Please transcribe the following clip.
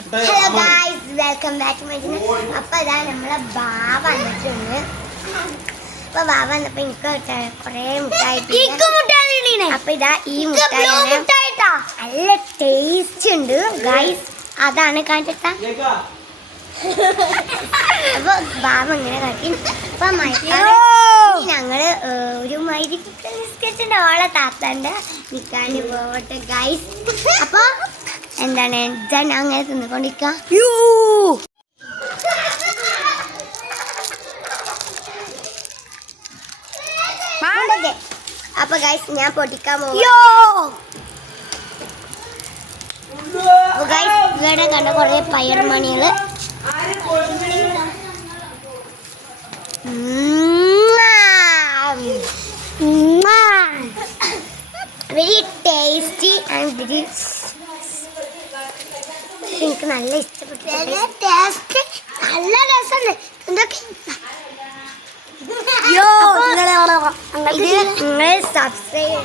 Hello guys, welcome back to my channel. അപ്പോൾ ഇതാ നമ്മളെ ബാബ വന്നിട്ടുണ്ട്. അപ്പോൾ ബാബ വന്നപ്പോൾ എനിക്ക് കുറേ മിഠായി. അപ്പോൾ ഇതാ ഈ മിഠായി നല്ല ടേസ്റ്റ് ഉണ്ട് ഗായ്സ്. അതാണ് കാണിച്ചിട്ടാ. അപ്പോൾ ബാബ ഇങ്ങനെ കാണിക്കും. അപ്പോൾ ഞങ്ങൾ ഒരു ബിസ്ക്കറ്റിൻ്റെ ഓളെ താത്താൻ്റെ നിൽക്കാൻ പോവട്ടെ ഗായ്സ്. അപ്പോൾ എന്താണ് ഞാൻ അങ്ങനെ തിന്നുകൊണ്ടിരിക്കാം. അപ്പൊ ഗൈസ് ഞാൻ പൊട്ടിക്കാൻ പോകും. ഇവിടെ കണ്ട കുറെ പയർമണികള് വെരി ടേസ്റ്റി ആൻഡ് വെരി എനിക്ക് നല്ല ഇഷ്ടപ്പെട്ടു. ടേസ്റ്റ് നല്ല രസമുണ്ട്. എന്തൊക്കെ നിങ്ങൾ സബ്സ്ക്രൈബ്